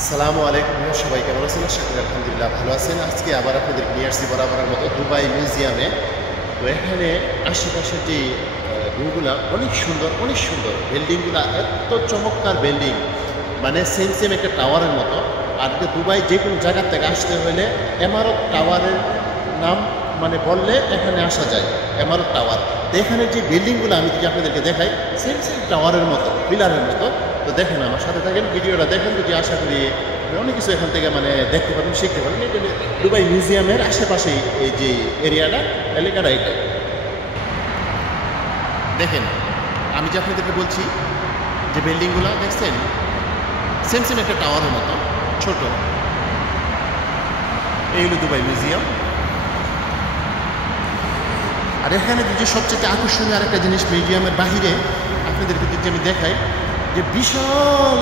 আসসালামু আলাইকুম সবাই কেমন আছেন? আশা করি আলহামদুলিল্লাহ ভালো আছেন। আজকে আবার আপনাদের নিয়ে আসছি বরাবরের মতো দুবাই মিউজিয়ামে। তো এখানে আশেপাশের যে ভিউগুলা অনেক সুন্দর বিল্ডিংগুলা এত চমৎকার বিল্ডিং, মানে সেম একটা টাওয়ারের মতো। আর দুবাই যে কোনো জায়গার থেকে আসতে হলে এমারত টাওয়ারের নাম মানে বললে এখানে আসা যায়, এমারত টাওয়ার। তো এখানে যে বিল্ডিংগুলো আমি যদি আপনাদেরকে দেখাই সেম টাওয়ারের মতো, পিলারের মতো। তো দেখেন, আমার সাথে থাকেন, ভিডিওটা দেখেন, যদি আশা করি অনেক কিছু এখান থেকে মানে দেখতে পাবেন, শিখতে পারেন। এটা দুবাই মিউজিয়ামের আশেপাশেই এই যে এরিয়াটা, এলাকাটা এটা দেখেন। আমি যে আপনাদেরকে বলছি যে বিল্ডিংগুলো দেখছেন সেম একটা টাওয়ারের মতো ছোট, এই হলো দুবাই মিউজিয়াম। আর এখানে যে সবচেয়ে আকর্ষণীয় আরেকটা জিনিস, মিউজিয়ামের বাহিরে আপনাদেরকে যদি আমি দেখাই যে বিশাল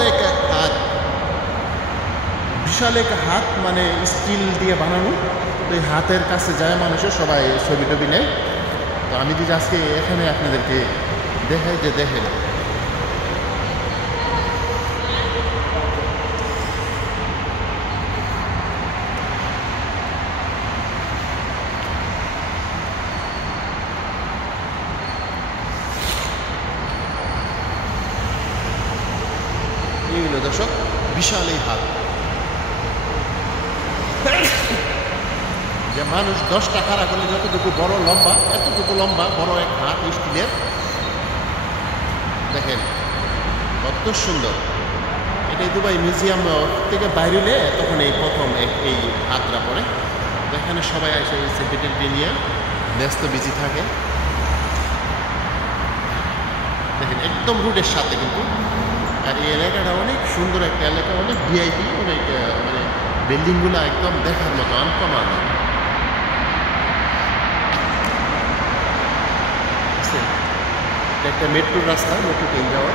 এক হাত মানে স্টিল দিয়ে বানানো। তো এই হাতের কাছে যায় মানুষের সবাই ছবি টবি নেয়। তো আমি যদি আজকে এখানে আপনাদেরকে দেখাই যে দেখেন এই হলো দর্শক বিশাল এই হাত, যে মানুষ 10 টাকা রাখলে যতটুকু বড় লম্বা, এতটুকু লম্বা বড় এক হাত স্টিলের। দেখেন কত সুন্দর। এটা দুবাই মিউজিয়াম থেকে বাইরে তখন এই প্রথম এই হাতটা পড়ে। এখানে সবাই এসে সেলিব্রিটি নিয়ে ব্যস্ত বিজি থাকে। দেখেন একদম রোডের সাথে কিন্তু। আর এই এলাকাটা অনেক সুন্দর একটা এলাকা, অনেক ভিআইপি, অনেক মানে বিল্ডিংগুলো একদম দেখার মতো আনকমন। একটা মেট্রোর রাস্তা, মেট্রো ট্রেন যাওয়ার।